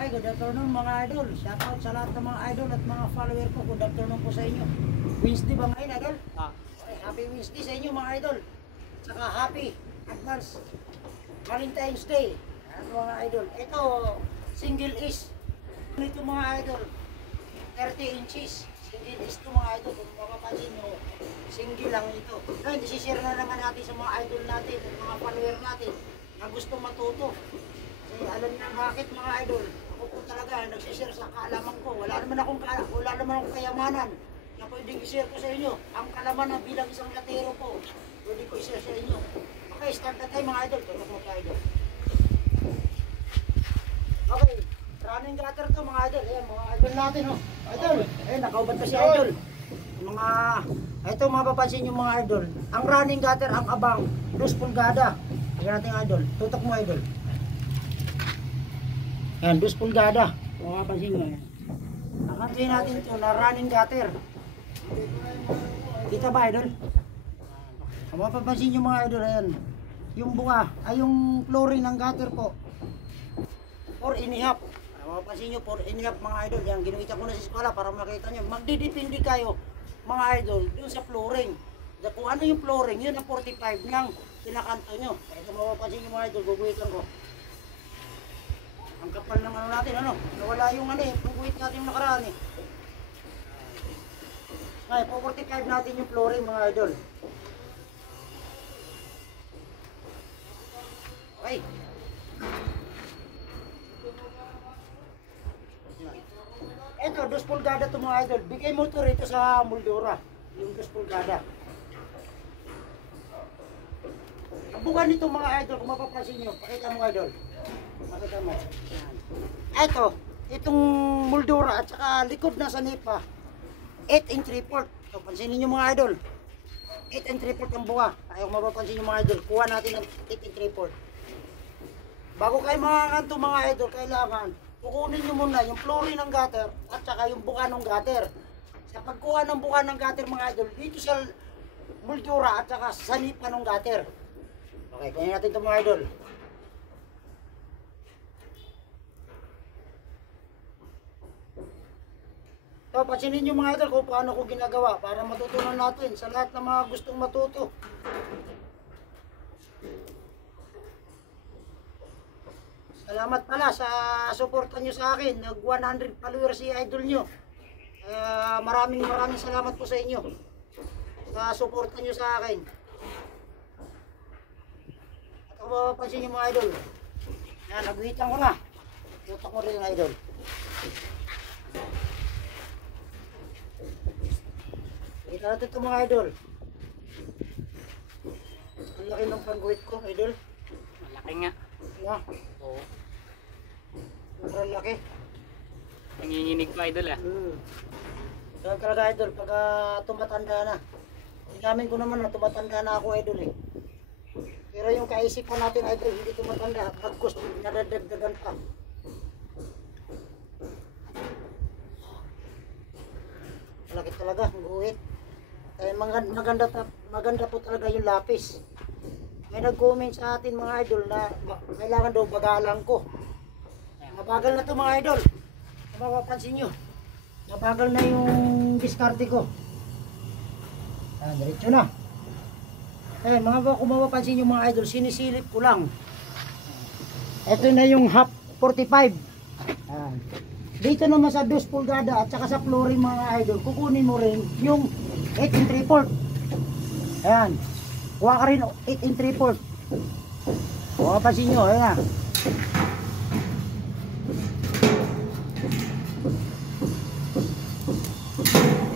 Okay, good afternoon mga idol. Shoutout sa lahat ng mga idol at mga follower ko. Good afternoon po sa inyo. Wednesday ba ngayon, idol? Okay, happy Wednesday sa inyo mga idol. Saka happy advance Valentine's Day. At mga idol. Ito, single is. Ito mga idol, 30 inches. Single is ito mga idol. Kung mapapansin nyo, single lang ito. Ngayon, isishare na naman natin sa mga idol natin at mga follower natin na gusto matuto. Kasi alam na bakit mga idol. Ako po talaga nagsishare sa kaalaman ko. Wala naman akong kayamanan na pwedeng i-share ko sa inyo. Ang kalamanan bilang isang latero po, pwede ko i-share sa inyo. Okay, start na tayo mga idol. Tulog mo tayo idol. Okay, running gutter to mga idol. Ayan, mga idol natin oh. Idol, ayan, nakaubad pa si idol. Mga, ito mapapansin yung mga idol. Ang running gutter, ang abang, 2 pulgada. Ayan natin idol. Tutok mo idol. Ayan, 2 pulgada. Mapapansin nyo ayan. Nakansin natin ito na running gutter. Kita ba idol? Mapapansin nyo mga idol, ayan. Yung bunga, ay yung flooring ng gutter po. 4.5. Mapapansin nyo, 4.5 mga idol. Yan, ginuwita ko na sa eskwela para makita nyo. Magdidepende kayo mga idol dun sa flooring. Kung ano yung flooring, yun ang 45 ng kinakanto nyo. Ito mapapansin nyo mga idol, guguhitan ko. Ang kapal ng ano natin, ano? Nawala yung ano eh, guguhit natin yung nakaraan eh. Ay, 45 natin yung flooring mga idol. Okay. Ito, 2 pulgada ito mga idol. Bigay mo ito rito sa moldura. Yung 2 pulgada. Ang bukan nito mga idol, kung mapapansin nyo, pakita mo idol. Pakita mo. Ito, itong moldura at saka likod na sa nipa. 8 3/4. So, pansinin nyo mga idol. 8 3/4 ang buka. Ayaw mapapansin nyo mga idol. Kuha natin ng 8 3/4. Bago kayo makakanto mga idol, kailangan kukunin nyo muna yung flooring ng gutter at saka yung buka ng gutter. Sa pagkuha ng buka ng gutter mga idol, dito sa moldura at saka sa nipa ng gutter. Okay, kunin natin ito mga idol. So, pansinin nyo mga idol kung paano ko ginagawa para matutunan natin sa lahat ng mga gustong matuto. Salamat pala sa suporta nyo sa akin. Nag 100 followers si idol nyo. Maraming salamat po sa inyo sa suporta nyo sa akin. At kung mapapansin nyo mga idol, yan, nagwitan ko na. Tutok mo rin ng idol. Kita natin ito mga idol. Ang laki ng pangguhit ko idol. Malaki nga. Yeah. Oo. Sobrang laki. Nanginginig pa idol ah. Kaya talaga idol, pag tumatanda na. Inamin ko naman na tumatanda na ako idol eh. Pero yung kaisipan natin idol, hindi tumatanda. Pagkus, nadadagdagan pa. Malaki talaga, ang guhit. Kaya maganda po talaga yung lapis. May nag-comment sa atin mga idol na kailangan daw bagalan ko. Mabagal na to mga idol. Kung mapapansin nyo, mabagal na yung diskarte ko. Diretso na. Kung mapapansin nyo mga idol, sinisilip ko lang. Ito na yung half 45. Dito naman sa 2 pulgada at saka sa flooring mga idol, kukunin mo rin yung 8 3/4. Ayan. Kuha ka rin 8 3/4. Kung mapapansin nyo, ayan na.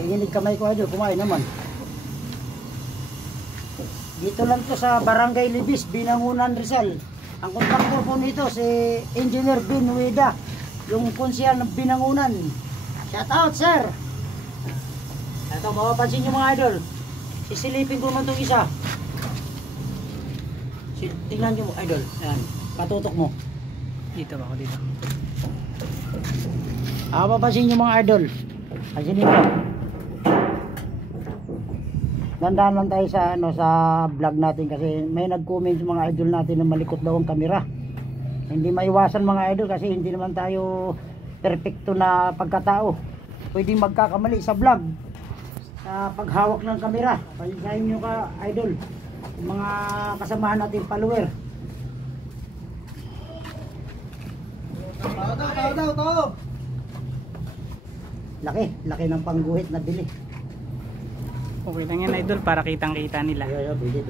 Iginig kamay ko idol, kumain naman. Dito lang to sa Barangay Libis, Binangunan, Rizal. Ang kontraktor po nito si Engineer Ben Ueda, yung konsyal ng Binangunan. Shout out sir. Ito mapapansin nyo mga idol, sisilipin ko naman itong isa. Tingnan nyo mo idol, ayan, patutok mo. Dito ba ako dito? Mapapansin nyo mga idol, pansin nyo. Dandaan lang tayo sa sa vlog natin kasi may nag-comment sa mga idol natin na malikot daw ang kamera. Hindi maiwasan mga idol kasi hindi naman tayo perfecto na pagkatao. Pwedeng magkakamali sa vlog, sa paghawak ng kamera. Palisahin nyo ka idol, yung mga kasamahan natin follower. Tao. Laki ng pangguhit na bili. Okay lang yan idol, para kitang kita nila. Ayo, pwede.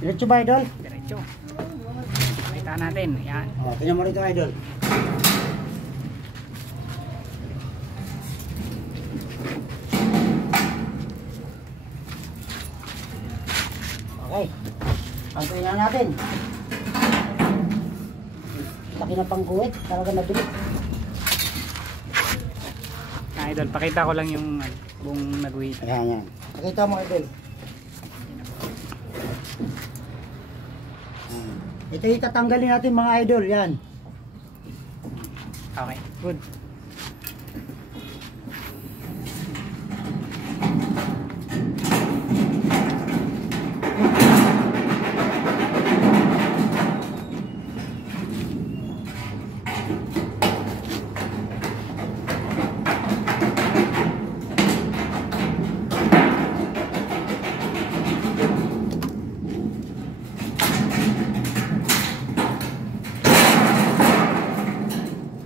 Diretso ba idol? Diretso. Kita natin. Yan. Oh, tingnan mo rito idol. Okay. Pantuin na natin. Laki na pangguhit, talaga nabili. Idol, pakita ko lang yung buong nagwit. Ayan. Nakita mo idol. Ito itatanggalin natin mga idol, yan. Okay, good.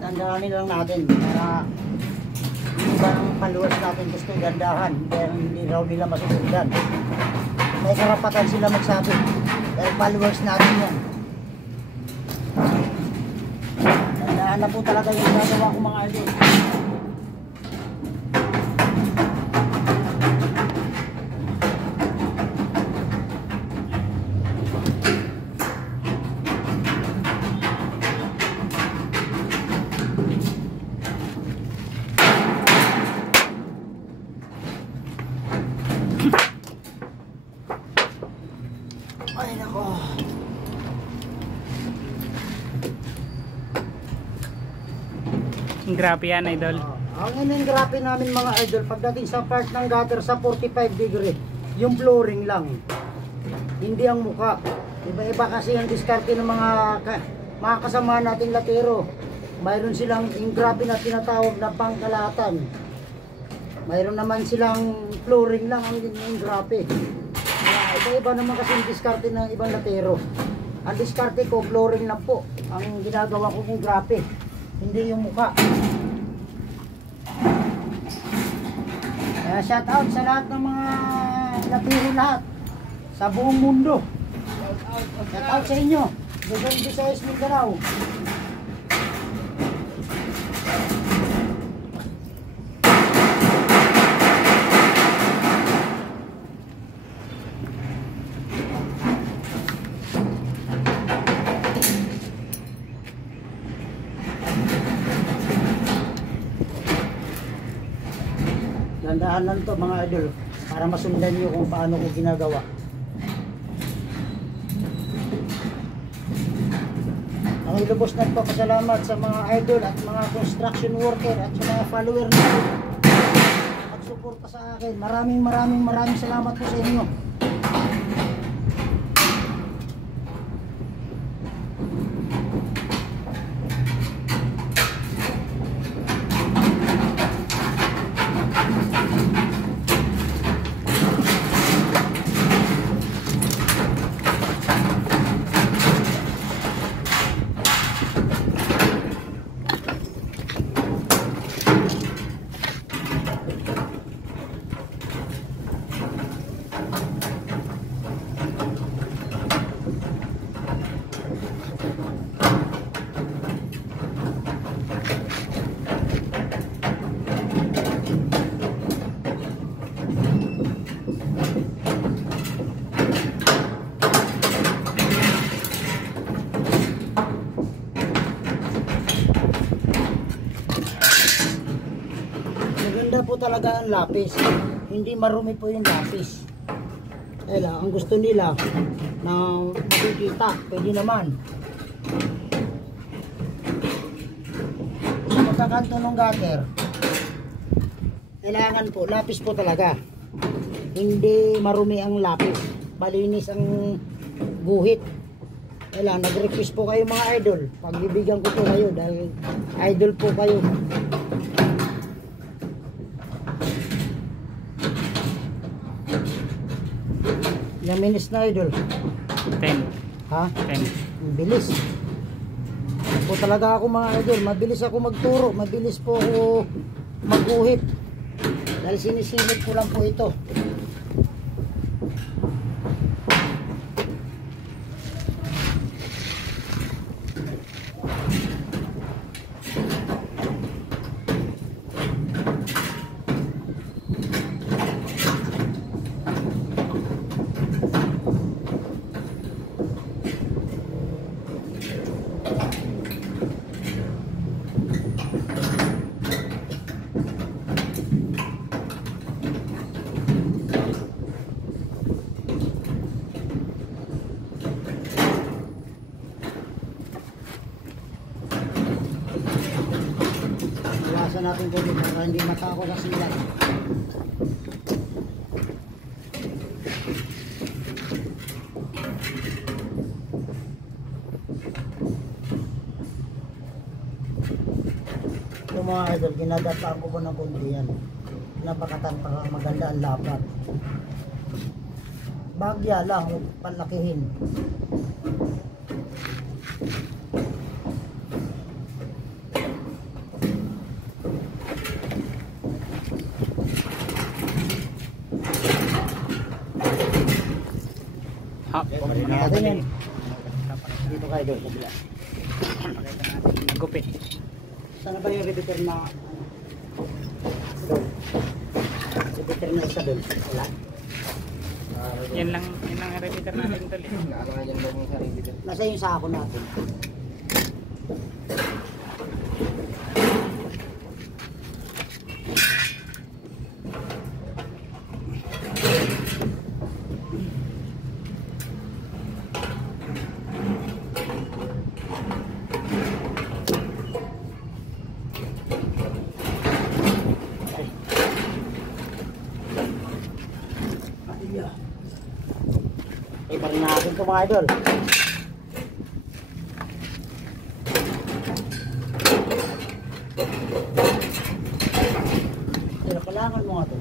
Tandaanin lang natin para ibang followers natin gusto gandahan dahil hindi raw nila masusundan. May karapatan sila magsabi dahil followers natin yan. Tandaan na po talaga yung gagawa ko mga idol. Ay nako. Grabe yan idol. Ang in-engrape namin mga idol pagdating sa part ng gutter sa 45 degree, yung flooring lang. Hindi ang muka. Iba-iba kasi ang diskarte ng mga kasama nating latero. Mayroon silang engrape na tinatawag na pangkalatan. Mayroon naman silang flooring lang ang engrape. Iba-iba naman kasi yung diskarte ng ibang latero. Ang diskarte ko, flooring lang po. Ang ginagawa ko yung grape, hindi yung muka. Kaya shout out sa lahat ng mga latero lahat. Sa buong mundo. Shout out sa inyo. Luzon, Visayas, Mindanao. Dandahan lang to mga idol para masundan nyo kung paano ko ginagawa. Ang lubos nagpapasalamat sa mga idol at mga construction worker at sa mga follower natin at suporta sa akin. Maraming salamat po sa inyo. Maganda po talaga ang lapis. Hindi marumi po yung lapis. Kaya ang gusto nila na makikita, pwede naman. Sa pagkakanto ng gutter, kailangan po, lapis po talaga. hindi marumi ang lapis, malinis ang guhit. Kailan, nag-request po kayo mga idol, pagbibigyan ko po kayo dahil idol po kayo. Ilang minutes na idol? 10. Ha? 10. Ang bilis. Po talaga ako mga idol, mabilis ako magturo, mabilis po ako magguhit. Dahil sinisilip ko lang po ito. Iwasan natin po dito para hindi matako sa sila. Yung mga idol, ginadataan ko po ng konti yan. Napakatan para maganda ang lapat. Bagya lang, huwag palakihin. Hop. Natin yan. Dito kayo doon, kabila. Gupit. Sana ba yung repeater na doon? Repeater na isa doon? Wala? Yan lang ang repeater natin tol. Nasa yung sako natin. Iba rin natin ito mga idol. Pero kailangan mo nga ito.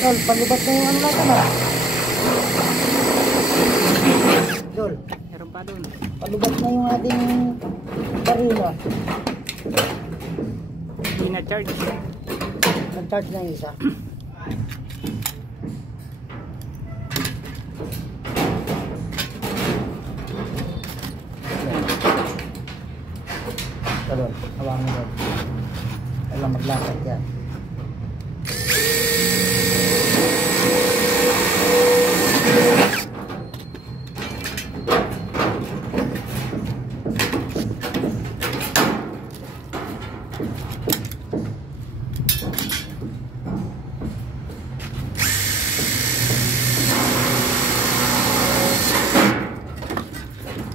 Dol, palibat na yung ano natin ha. Dol, Meron pa doon. palibat na yung ating barila. Hindi na charge. Nag-charge na yung isa. Talon, hawakan mo doon. Kailang maglakad yan.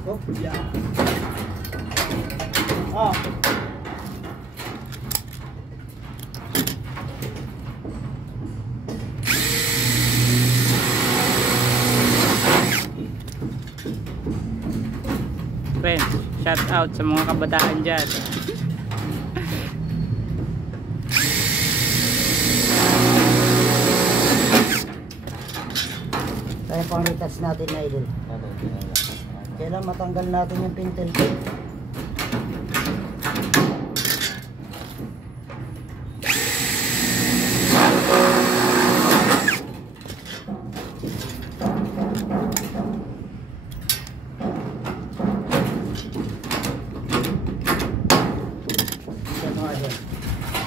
Oh, yeah. Ah. Ben, shout out sa mga kabataan dyan. Kaya pang retouch natin na idol. Kailan matanggal natin yung pintel ko.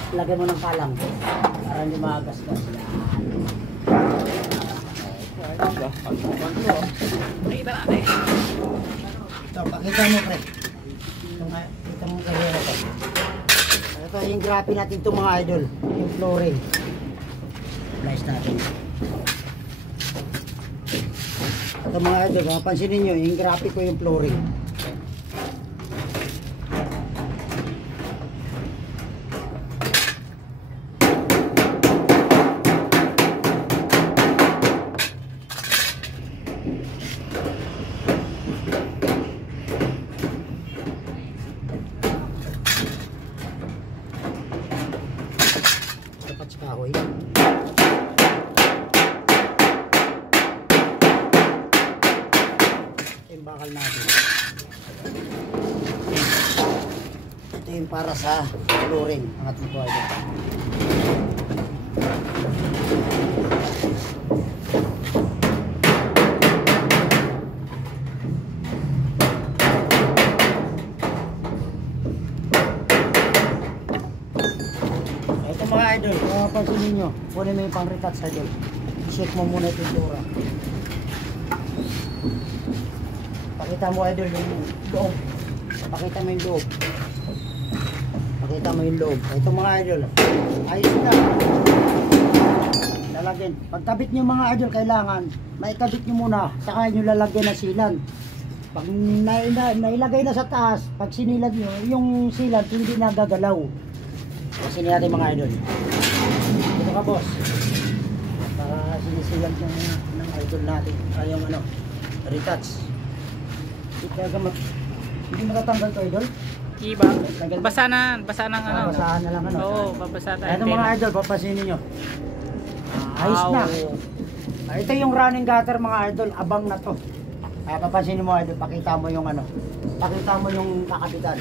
Lagyan mo ng kalang para hindi maagas-gas. Nakita natin. Ito, pakita mo pre. Ito mo kahira ito. Ito yung grabe natin ito mga idol. Yung flooring. Nice natin. Ito mga idol, mapansinin nyo, yung grabe ko yung flooring. kahoy. Ito yung bakal natin. Ito yung para sa flooring. Angat mo po ito. Ito mga idol, kung mapansin ninyo, kunin mo yung pang-retouch idol. Check mo muna ito yung dura. Pakita mo idol yung loob. Pakita mo yung loob. Pakita mo yung loob. Ito mga idol, ayos na. Lalagyan. Pagkabit nyo mga idol, kailangan maikabit nyo muna, saka nyo lalagyan ng silan. Pag nailagay na sa taas, pag sinilag nyo, yung silan hindi na gagalaw. Kasi natin mga idol. Ito ka boss. Para sinisilag ng idol natin. Ay yung ano, retouch. Hindi matatanggal to idol. Iba. Basa ng ano. Basahan na lang ano. Oo, babasa tayo. Ito mga idol, papasinin nyo. Ayos na. Ito yung running gutter mga idol, abang na to. Papasinin mo idol, pakita mo yung ano. Pakita mo yung kakabitan.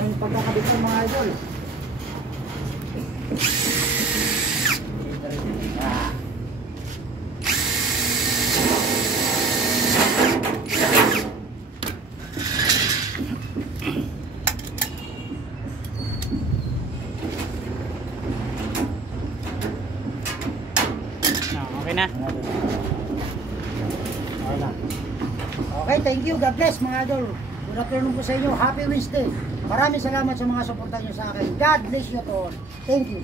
Yung pagkakabit ng mga idol. Okay na. Okay na. Okay, thank you. God bless mga idol. Good afternoon po sa inyo. Happy Wednesday. Maraming salamat sa mga suporta nyo sa akin. God bless you to all. Thank you.